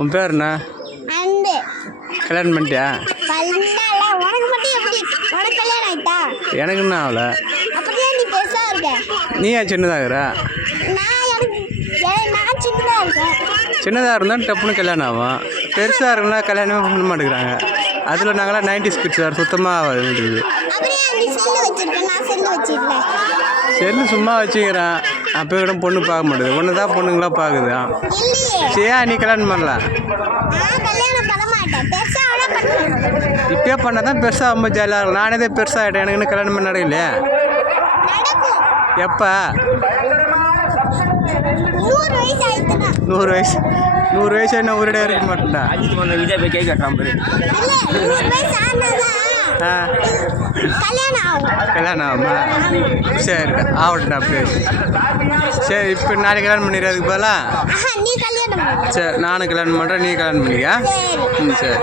உன் பேர் என்ன? அன்பு. கல்யாணம் பண்ணிட்டியா? பண்ணல. உனக்கு மட்டும் எப்படி? உனக்கு கல்யாணம் ஆயிட்டா? எனக்கு என்ன ஆகல. அப்படியே நீ பெருசா இருக்க. நீ ஏன் சின்னதாகிற? நான் சின்னதா இருக்கேன். சின்னதாக இருந்தால் டப்புன்னு கல்யாணம் ஆகும். பெருசாக இருக்குன்னா கல்யாணமே பண்ண மாட்டேங்கிறாங்க. அதில் நாங்களாம் 90s கிட்ஸ் வேறு சுத்தமாக ஆகுது. அப்படியே நீ செல்லு வச்சிருக்க, நான் செல்லு வச்சிருக்கேன். செல்லு சும்மா வச்சுக்கிறேன். அப்போ கூட பொண்ணு பார்க்க மாட்டேது. ஒன்று தான் பொண்ணுங்களாம் பார்க்குது. இல்லையே. சரியா நீ கல்யாணம் பண்ணலாம். நான் கல்யாணம் பண்ண மாட்டேன். பெருசா அவளை பண்ணுவேன். இப்பயே பண்ணால் தான் பெருசாக ரொம்ப ஜாலியாக இருக்கும். நானே தான் பெருசாகிட்டேன். எனக்கு இன்னும் கல்யாணம் பண்ண நடக்கலையே. நடக்கும். எப்போ? 100 வயசு ஆயிடுச்சுன்னா. 100 வயசு. 100 வயசு என்ன ஊரடே இருக்க மாட்டேன்டா. இல்ல 100 வயசு ஆனாதான் கல்யாணம் ஆகும். கல்யாணம் ஆகுமா? சரி ஆகட்டும் அப்படியே. சரி இப்போ நாளைக்கு கல்யாணம் பண்ணிடுற அதுக்கு பதிலாக நீ கல்யாணம் பண்ணு. சரி நானும் கல்யாணம் பண்ணுறேன், நீ கல்யாணம் பண்ணிக்க. சரி. சரி.